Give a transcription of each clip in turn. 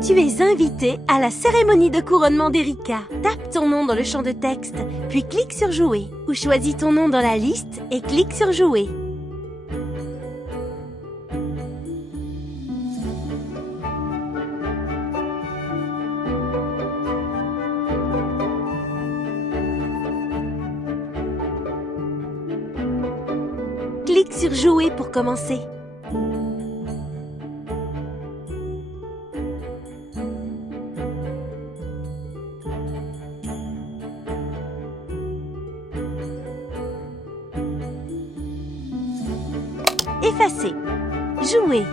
Tu es invité à la cérémonie de couronnement d'Erika. Tape ton nom dans le champ de texte, puis clique sur Jouer. Ou choisis ton nom dans la liste et clique sur Jouer. Clique sur Jouer pour commencer. Effacer. Jouer.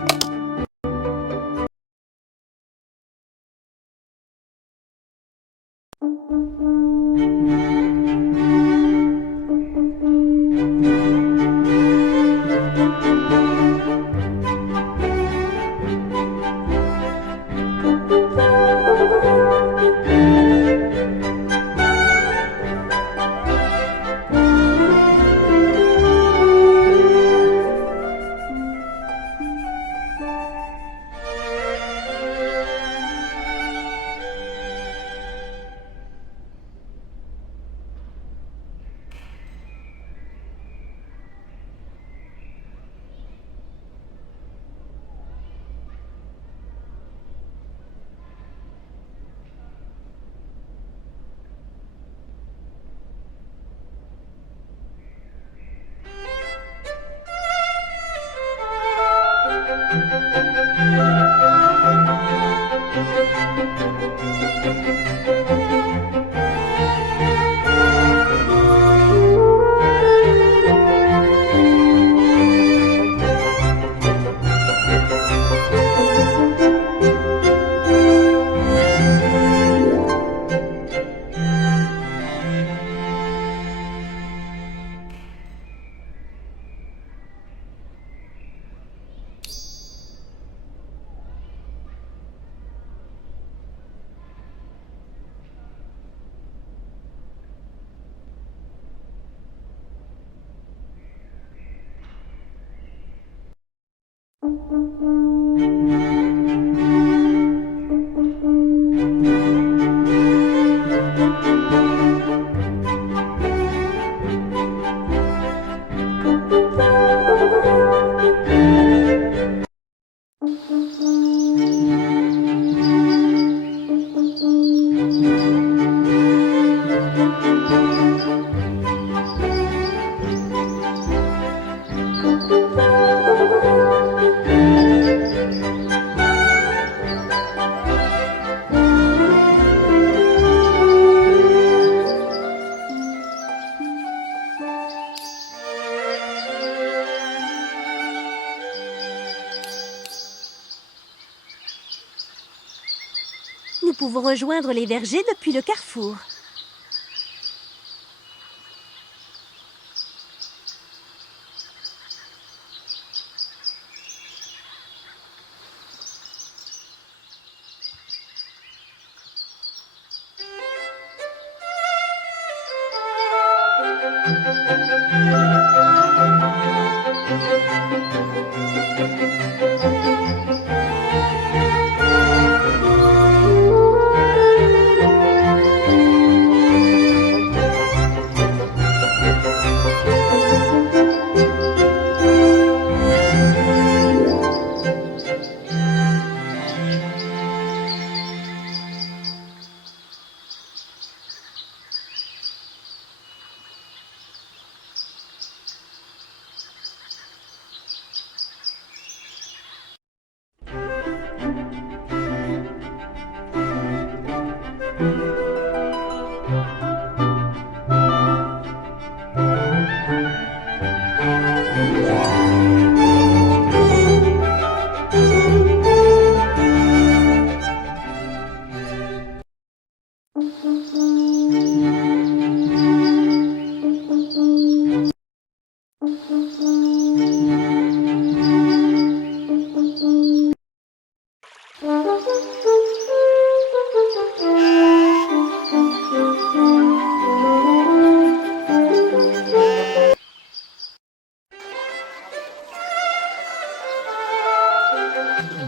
Nous pouvons rejoindre les vergers depuis le carrefour.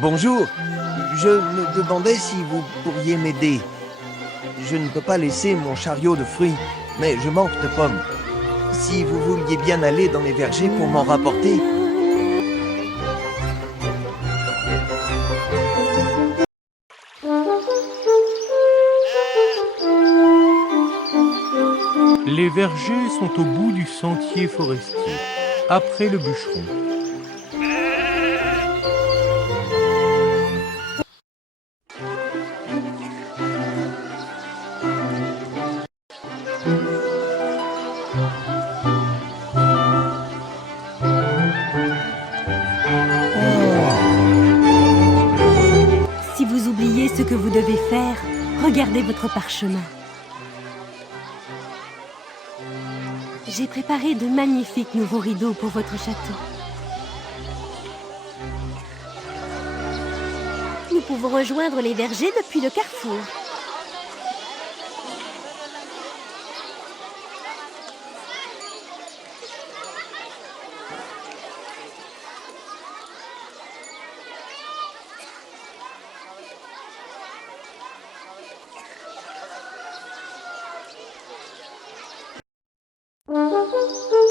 Bonjour, Je me demandais si vous pourriez m'aider. Je ne peux pas laisser mon chariot de fruits, mais je manque de pommes. Si vous vouliez bien aller dans les vergers pour m'en rapporter. Les vergers sont au bout du sentier forestier, après le bûcheron. Si vous oubliez ce que vous devez faire, regardez votre parchemin. J'ai préparé de magnifiques nouveaux rideaux pour votre château. Nous pouvons rejoindre les vergers depuis le carrefour.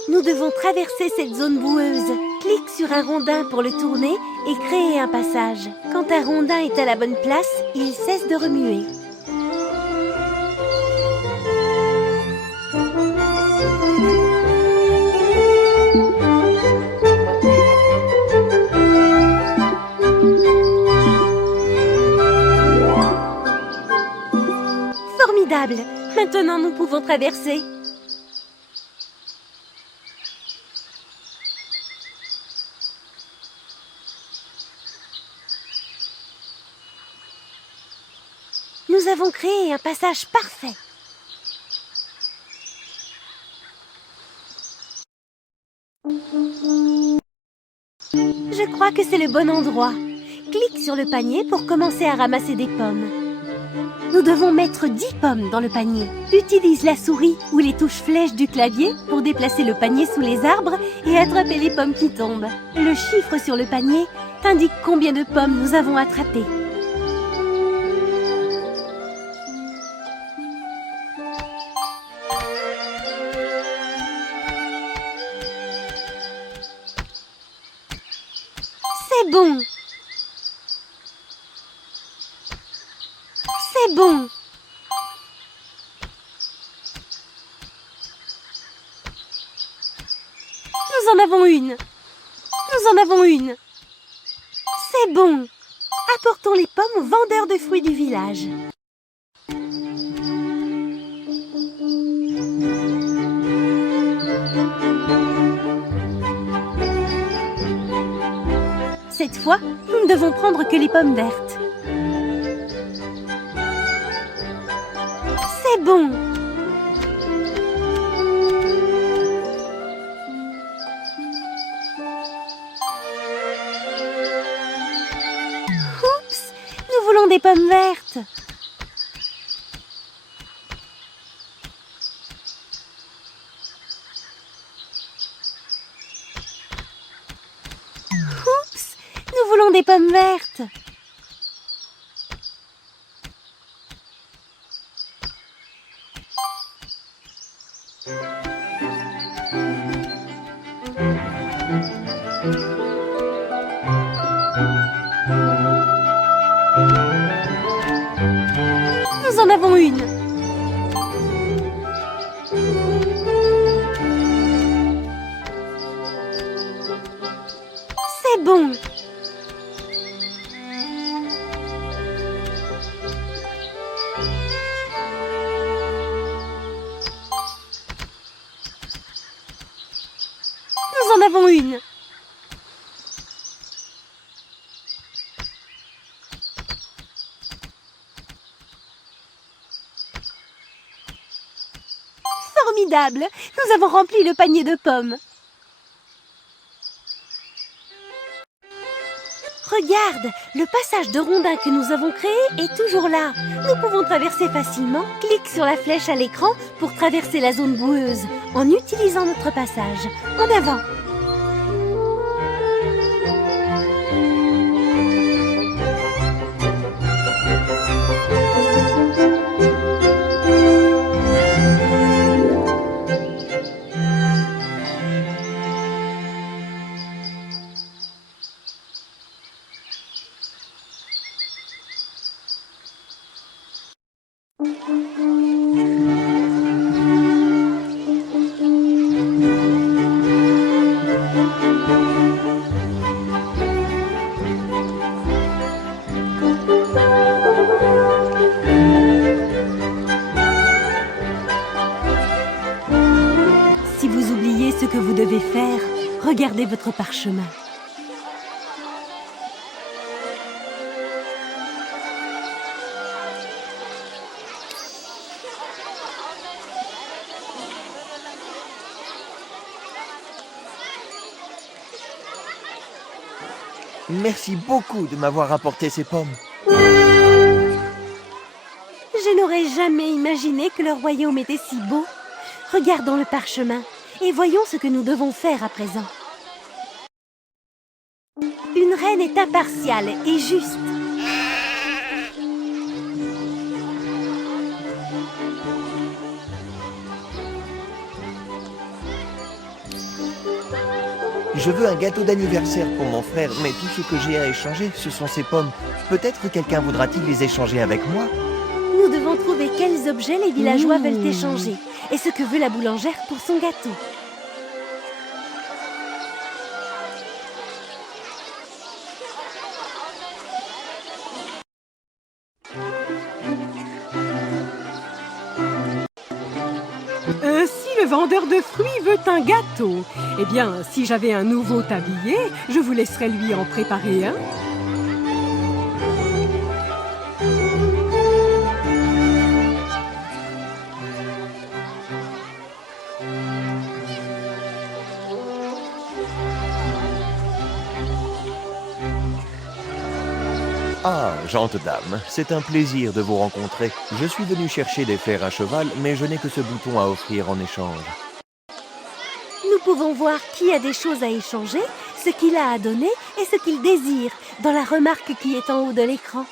Nous devons traverser cette zone boueuse. Clique sur un rondin pour le tourner et créer un passage. Quand un rondin est à la bonne place, il cesse de remuer. Formidable! Maintenant, nous pouvons traverser. Nous avons créé un passage parfait. Je crois que c'est le bon endroit. Clique sur le panier pour commencer à ramasser des pommes. Nous devons mettre 10 pommes dans le panier. Utilise la souris ou les touches flèches du clavier pour déplacer le panier sous les arbres et attraper les pommes qui tombent. Le chiffre sur le panier t'indique combien de pommes nous avons attrapées. C'est bon. C'est bon. Nous en avons une. Nous en avons une. C'est bon. Apportons les pommes au vendeur de fruits du village. Cette fois, nous ne devons prendre que les pommes vertes. C'est bon. Oups, nous voulons des pommes vertes. Oups, nous voulons des pommes vertes. Nous en avons une. C'est bon. Nous en avons une. Formidable! Nous avons rempli le panier de pommes. Regarde, le passage de rondin que nous avons créé est toujours là. Nous pouvons traverser facilement. Clique sur la flèche à l'écran pour traverser la zone boueuse en utilisant notre passage. En avant! Si vous oubliez ce que vous devez faire, regardez votre parchemin. Merci beaucoup de m'avoir apporté ces pommes. Je n'aurais jamais imaginé que le royaume était si beau. Regardons le parchemin et voyons ce que nous devons faire à présent. Une reine est impartiale et juste. Je veux un gâteau d'anniversaire pour mon frère, mais tout ce que j'ai à échanger, ce sont ces pommes. Peut-être que quelqu'un voudra-t-il les échanger avec moi? Nous devons trouver quels objets les villageois veulent échanger et ce que veut la boulangère pour son gâteau. Si le vendeur de fruits veut un gâteau, eh bien, si j'avais un nouveau tablier, je vous laisserais lui en préparer un. Ah, gentes dames, c'est un plaisir de vous rencontrer. Je suis venu chercher des fers à cheval, mais je n'ai que ce bouton à offrir en échange. Nous pouvons voir qui a des choses à échanger, ce qu'il a à donner et ce qu'il désire dans la remarque qui est en haut de l'écran.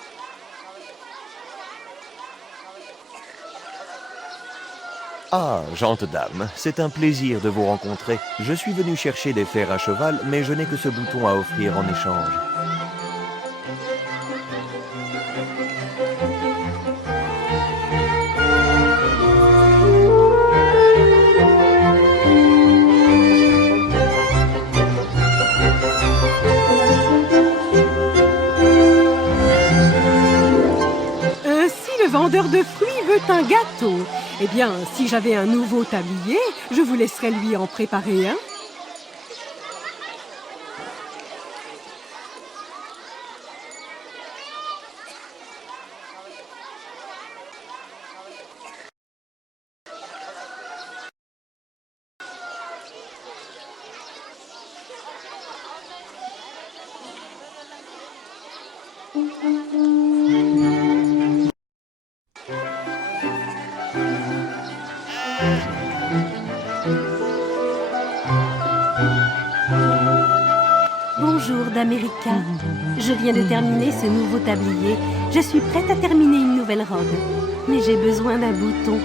Ah, gentes dames, c'est un plaisir de vous rencontrer. Je suis venu chercher des fers à cheval, mais je n'ai que ce bouton à offrir en échange. Si le vendeur de fruits veut un gâteau, eh bien, si j'avais un nouveau tablier, je vous laisserais lui en préparer un. Bonjour d'América. Je viens de terminer ce nouveau tablier. Je suis prête à terminer une nouvelle robe. Mais j'ai besoin d'un bouton.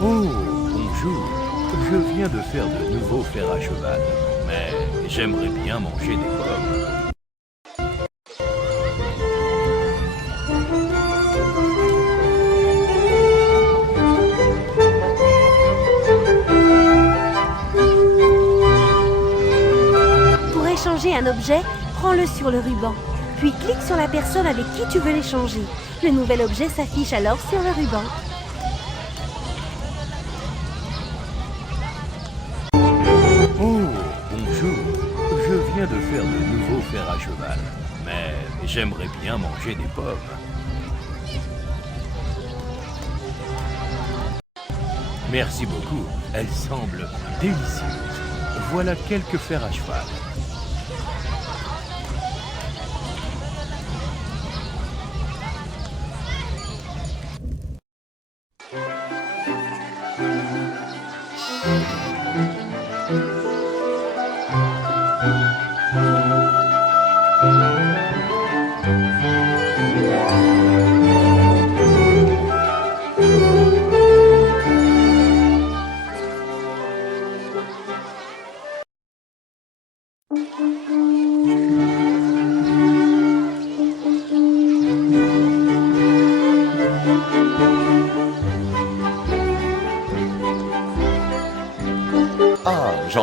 Oh, bonjour. Je viens de faire de nouveaux fers à cheval, mais j'aimerais bien manger des pommes. Pour échanger un objet, prends-le sur le ruban. Puis clique sur la personne avec qui tu veux l'échanger. Le nouvel objet s'affiche alors sur le ruban. Oh, bonjour. Je viens de faire de nouveaux fers à cheval, mais j'aimerais bien manger des pommes. Merci beaucoup. Elles semblent délicieuses. Voilà quelques fers à cheval.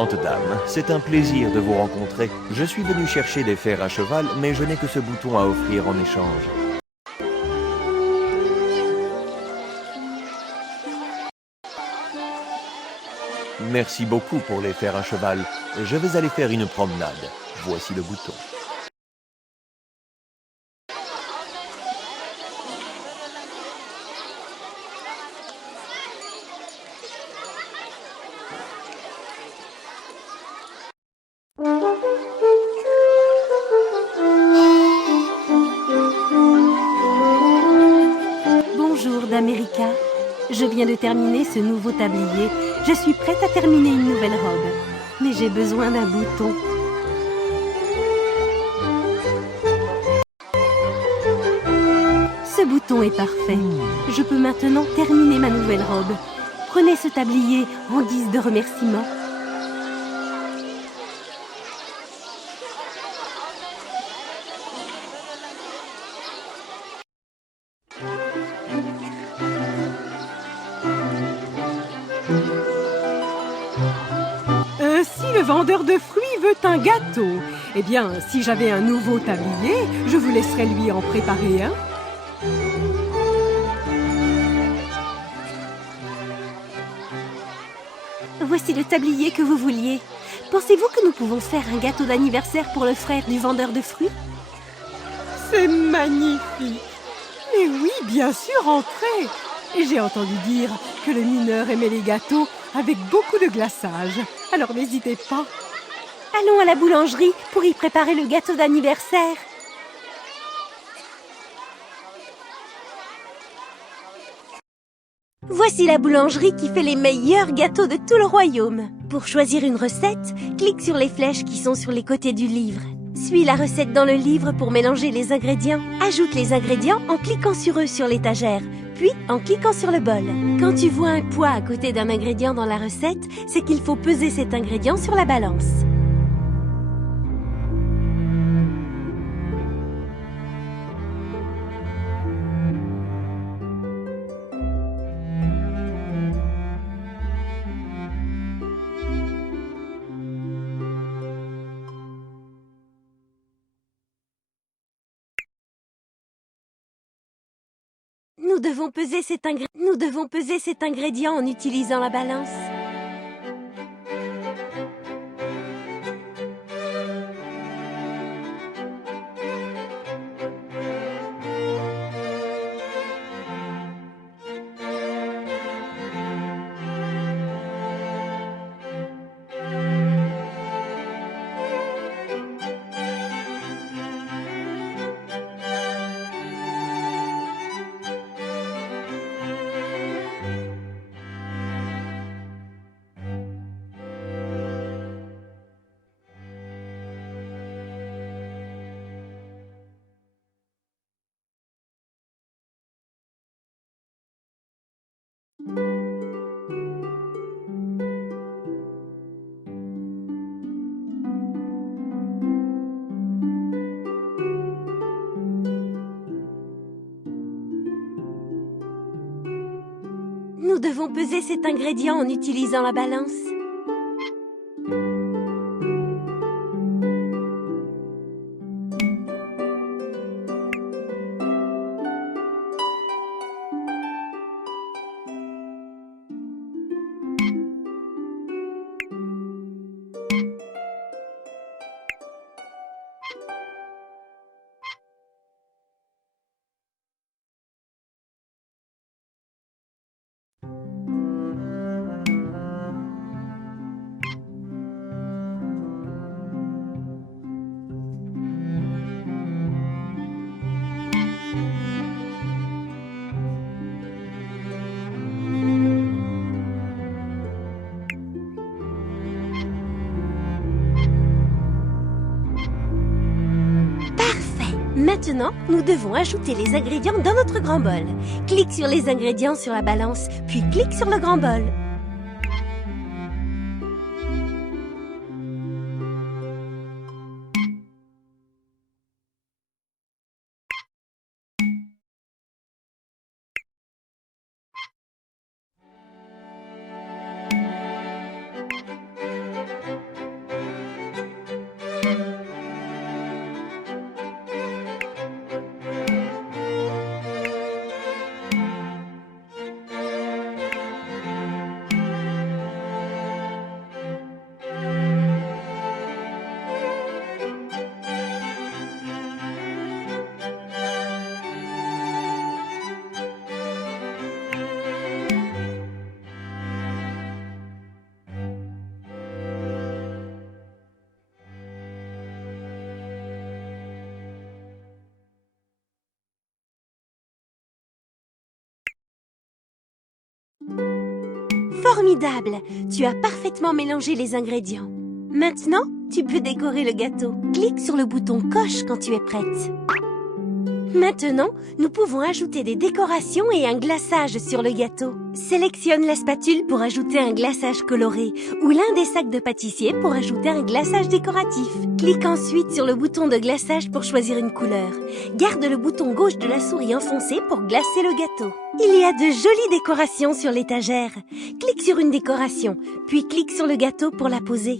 Charmante dame, c'est un plaisir de vous rencontrer. Je suis venu chercher des fers à cheval, mais je n'ai que ce bouton à offrir en échange. Merci beaucoup pour les fers à cheval. Je vais aller faire une promenade. Voici le bouton. Bonjour d'América. Je viens de terminer ce nouveau tablier. Je suis prête à terminer une nouvelle robe. Mais j'ai besoin d'un bouton. Ce bouton est parfait. Je peux maintenant terminer ma nouvelle robe. Prenez ce tablier en guise de remerciement. Si le vendeur de fruits veut un gâteau, eh bien, si j'avais un nouveau tablier, je vous laisserais lui en préparer un. Voici le tablier que vous vouliez. Pensez-vous que nous pouvons faire un gâteau d'anniversaire pour le frère du vendeur de fruits? C'est magnifique. Mais oui, bien sûr, entrez. Et j'ai entendu dire que le mineur aimait les gâteaux avec beaucoup de glaçage. Alors n'hésitez pas. Allons à la boulangerie pour y préparer le gâteau d'anniversaire. Voici la boulangerie qui fait les meilleurs gâteaux de tout le royaume. Pour choisir une recette, clique sur les flèches qui sont sur les côtés du livre. Suis la recette dans le livre pour mélanger les ingrédients. Ajoute les ingrédients en cliquant sur eux sur l'étagère, puis en cliquant sur le bol. Quand tu vois un poids à côté d'un ingrédient dans la recette, c'est qu'il faut peser cet ingrédient sur la balance. Nous devons peser cet ingrédient en utilisant la balance. Nous devons peser cet ingrédient en utilisant la balance. Maintenant, nous devons ajouter les ingrédients dans notre grand bol. Clique sur les ingrédients sur la balance, puis clique sur le grand bol. Formidable! Tu as parfaitement mélangé les ingrédients. Maintenant, tu peux décorer le gâteau. Clique sur le bouton coche quand tu es prête. Maintenant, nous pouvons ajouter des décorations et un glaçage sur le gâteau. Sélectionne la spatule pour ajouter un glaçage coloré ou l'un des sacs de pâtissier pour ajouter un glaçage décoratif. Clique ensuite sur le bouton de glaçage pour choisir une couleur. Garde le bouton gauche de la souris enfoncé pour glacer le gâteau. Il y a de jolies décorations sur l'étagère. Clique sur une décoration, puis clique sur le gâteau pour la poser.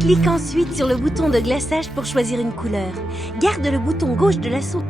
Clique ensuite sur le bouton de glaçage pour choisir une couleur. Garde le bouton gauche de la souris.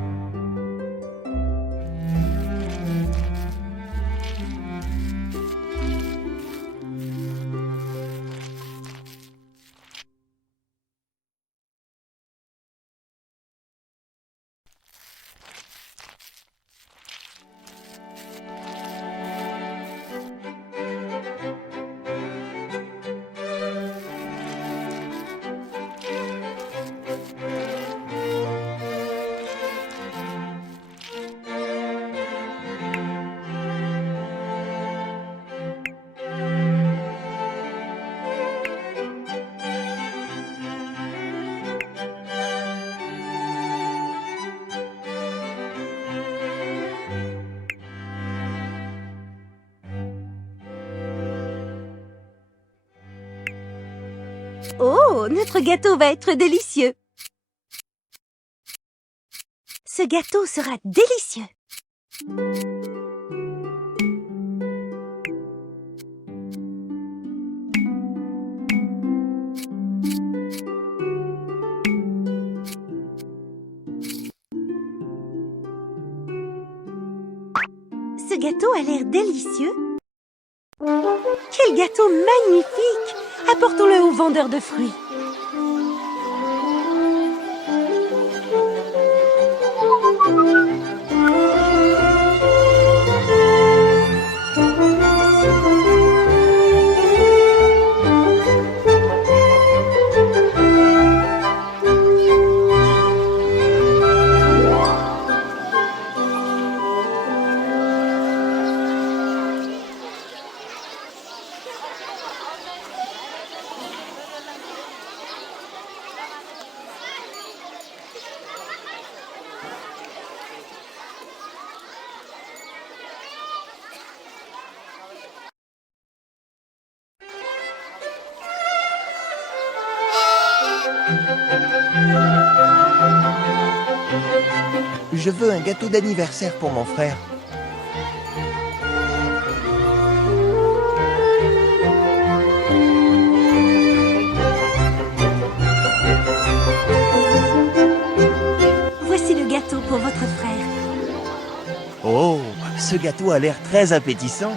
Oh, notre gâteau va être délicieux! Ce gâteau sera délicieux! Ce gâteau a l'air délicieux! Quel gâteau magnifique! Apportons-le au vendeur de fruits. Je veux un gâteau d'anniversaire pour mon frère. Voici le gâteau pour votre frère. Oh, ce gâteau a l'air très appétissant.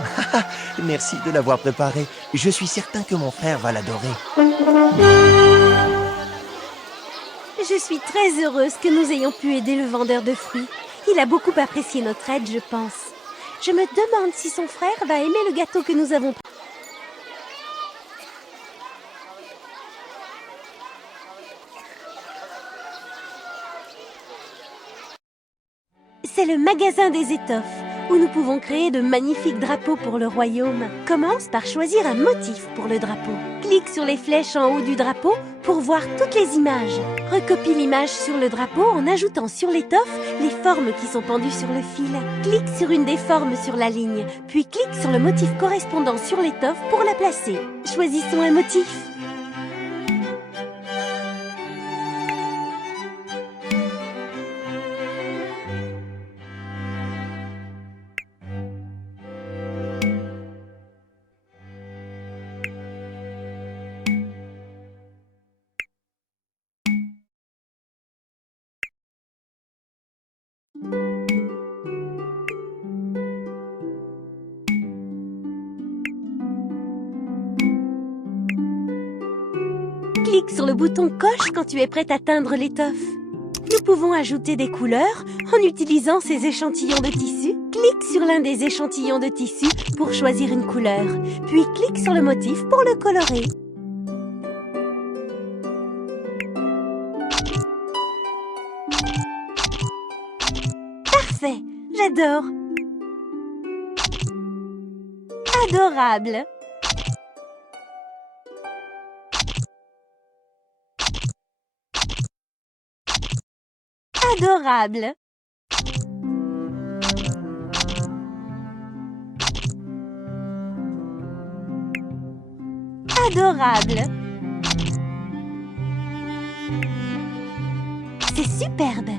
Merci de l'avoir préparé. Je suis certain que mon frère va l'adorer. Je suis très heureuse que nous ayons pu aider le vendeur de fruits. Il a beaucoup apprécié notre aide, je pense. Je me demande si son frère va aimer le gâteau que nous avons. C'est le magasin des étoffes, où nous pouvons créer de magnifiques drapeaux pour le royaume. Commence par choisir un motif pour le drapeau. Clique sur les flèches en haut du drapeau pour voir toutes les images. Recopie l'image sur le drapeau en ajoutant sur l'étoffe les formes qui sont pendues sur le fil. Clique sur une des formes sur la ligne, puis clique sur le motif correspondant sur l'étoffe pour la placer. Choisissons un motif. Clique sur le bouton coche quand tu es prête à teindre l'étoffe. Nous pouvons ajouter des couleurs en utilisant ces échantillons de tissu. Clique sur l'un des échantillons de tissu pour choisir une couleur, puis clique sur le motif pour le colorer. Parfait, j'adore. Adorable. Adorable. Adorable. C'est superbe.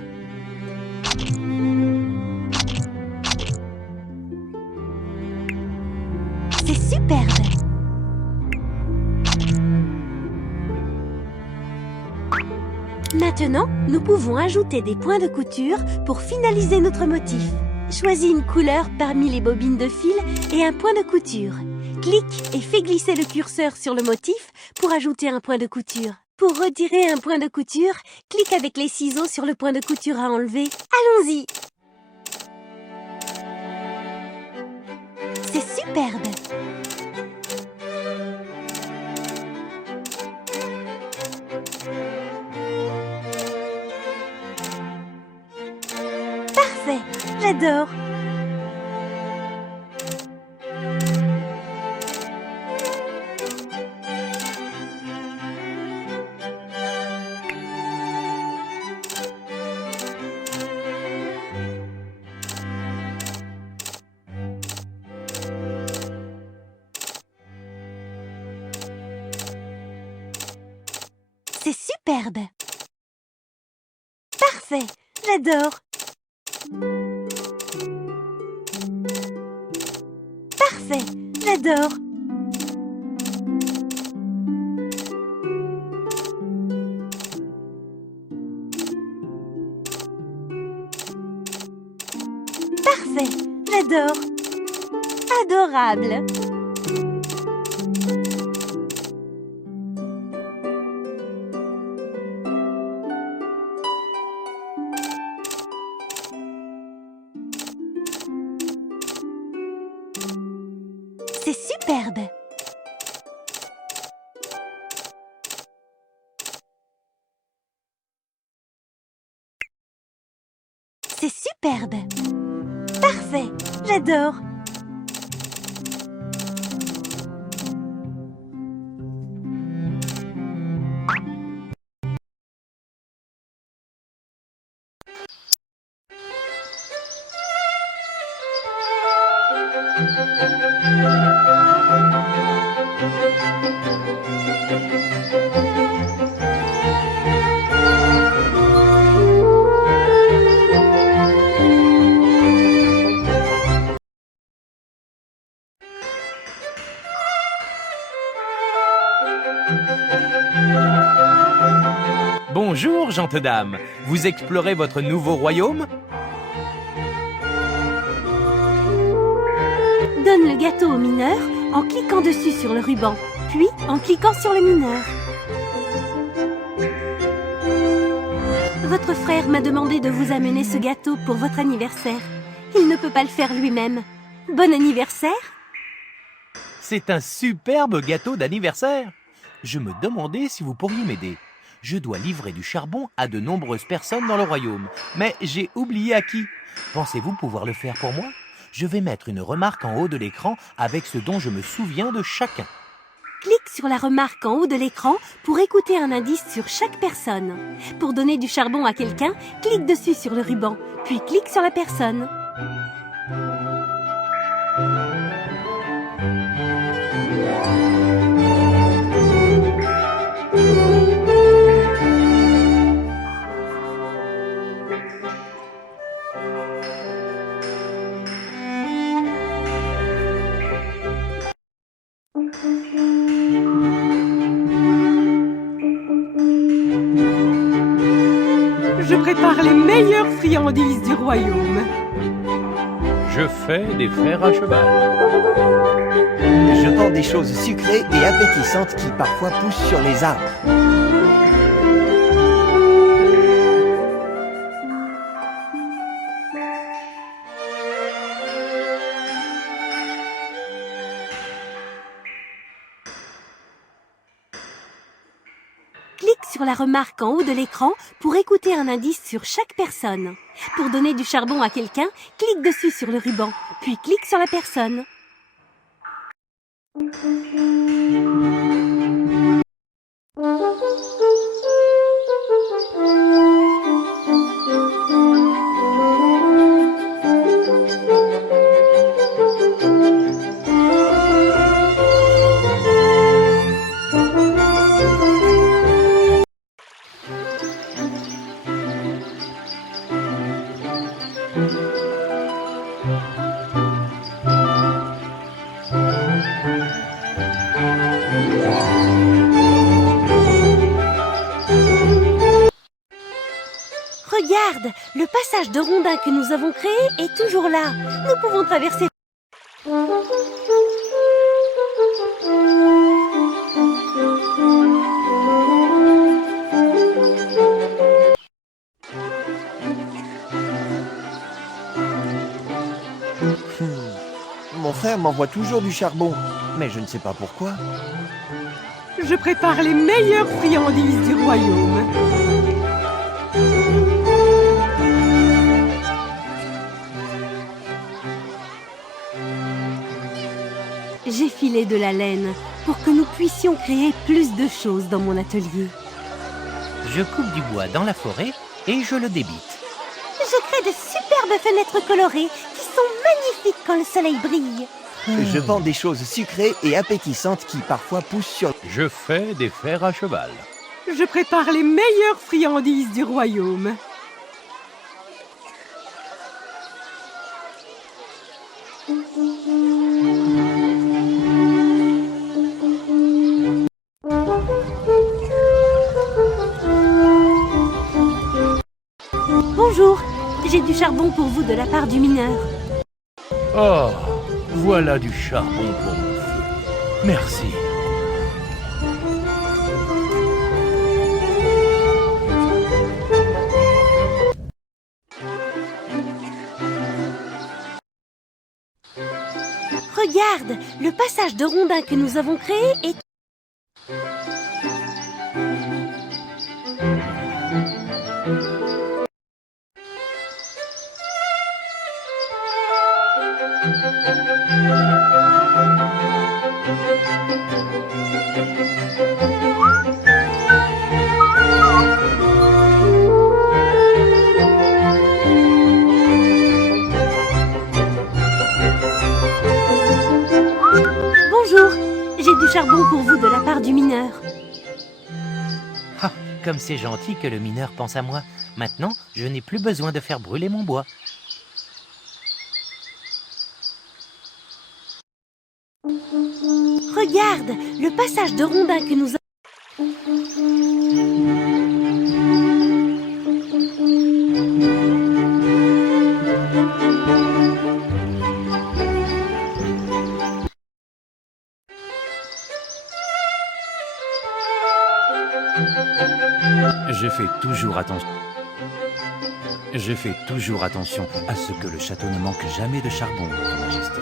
C'est superbe. Maintenant, nous pouvons ajouter des points de couture pour finaliser notre motif. Choisis une couleur parmi les bobines de fil et un point de couture. Clique et fais glisser le curseur sur le motif pour ajouter un point de couture. Pour retirer un point de couture, clique avec les ciseaux sur le point de couture à enlever. Allons-y! C'est superbe! Parfait! J'adore! C'est superbe! Parfait! J'adore! Parfait! J'adore! Parfait! J'adore! Adorable! C'est superbe! C'est superbe! Parfait! J'adore! Bonjour, gentes dames. Vous explorez votre nouveau royaume? Donne le gâteau au mineur en cliquant dessus sur le ruban, puis en cliquant sur le mineur. Votre frère m'a demandé de vous amener ce gâteau pour votre anniversaire. Il ne peut pas le faire lui-même. Bon anniversaire! C'est un superbe gâteau d'anniversaire. Je me demandais si vous pourriez m'aider. Je dois livrer du charbon à de nombreuses personnes dans le royaume, mais j'ai oublié à qui. Pensez-vous pouvoir le faire pour moi? Je vais mettre une remarque en haut de l'écran avec ce dont je me souviens de chacun. Clique sur la remarque en haut de l'écran pour écouter un indice sur chaque personne. Pour donner du charbon à quelqu'un, clique dessus sur le ruban, puis clique sur la personne. Je prépare les meilleures friandises du royaume. Je fais des fers à cheval. Je vends des choses sucrées et appétissantes qui parfois poussent sur les arbres. la remarque en haut de l'écran pour écouter un indice sur chaque personne. Pour donner du charbon à quelqu'un, clique dessus sur le ruban, puis clique sur la personne. Regarde, le passage de rondins que nous avons créé est toujours là. Nous pouvons traverser. Mon frère m'envoie toujours du charbon, mais je ne sais pas pourquoi. Je prépare les meilleures friandises du royaume. J'ai filé de la laine pour que nous puissions créer plus de choses dans mon atelier. Je coupe du bois dans la forêt et je le débite. Je crée de superbes fenêtres colorées qui sont magnifiques quand le soleil brille. Je vends des choses sucrées et appétissantes qui parfois poussent sur... Je fais des fers à cheval. Je prépare les meilleures friandises du royaume. Bonjour, j'ai du charbon pour vous de la part du mineur. Oh, voilà du charbon pour mon feu. Merci. Regarde, le passage de rondins que nous avons créé est... Bonjour, j'ai du charbon pour vous de la part du mineur. Ah, comme c'est gentil que le mineur pense à moi. Maintenant, je n'ai plus besoin de faire brûler mon bois. Regarde, le passage de rondins que nous avons... Je fais toujours attention. Je fais toujours attention à ce que le château ne manque jamais de charbon, Votre Majesté.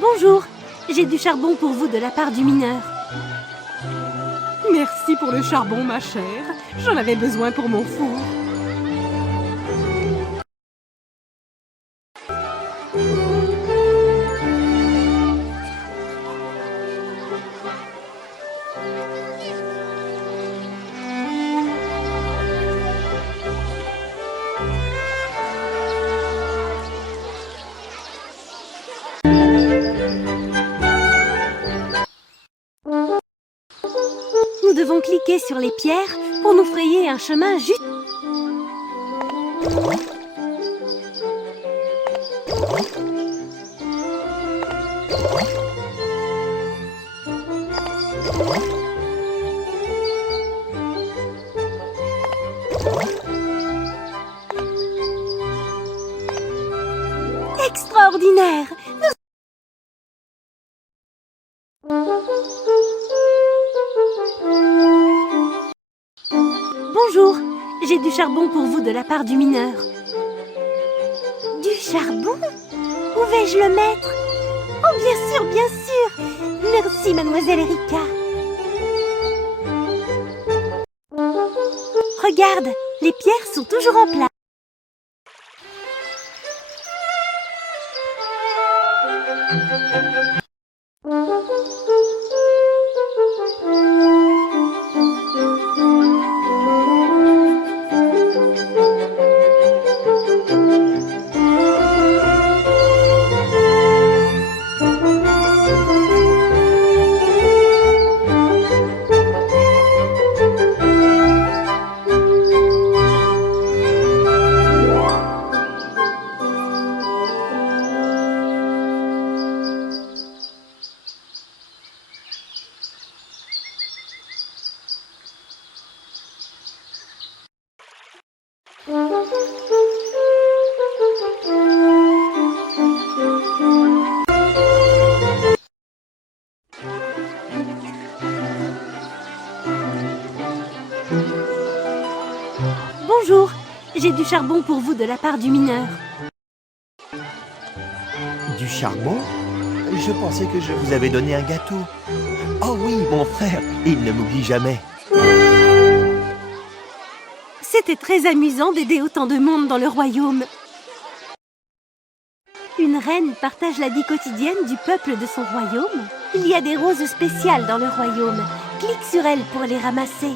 Bonjour, j'ai du charbon pour vous de la part du mineur. Merci pour le charbon, ma chère. J'en avais besoin pour mon four. Nous devons cliquer sur les pierres pour nous frayer un chemin juste. Extraordinaire! Bonjour, j'ai du charbon pour vous de la part du mineur. Du charbon? Où vais-je le mettre? Oh, bien sûr, bien sûr! Merci, mademoiselle Erika. Regarde, les pierres sont toujours en place. Bonjour, j'ai du charbon pour vous de la part du mineur. Du charbon? Je pensais que je vous avais donné un gâteau. Oh oui, mon frère, il ne m'oublie jamais. C'était très amusant d'aider autant de monde dans le royaume. Une reine partage la vie quotidienne du peuple de son royaume. Il y a des roses spéciales dans le royaume. Clique sur elles pour les ramasser.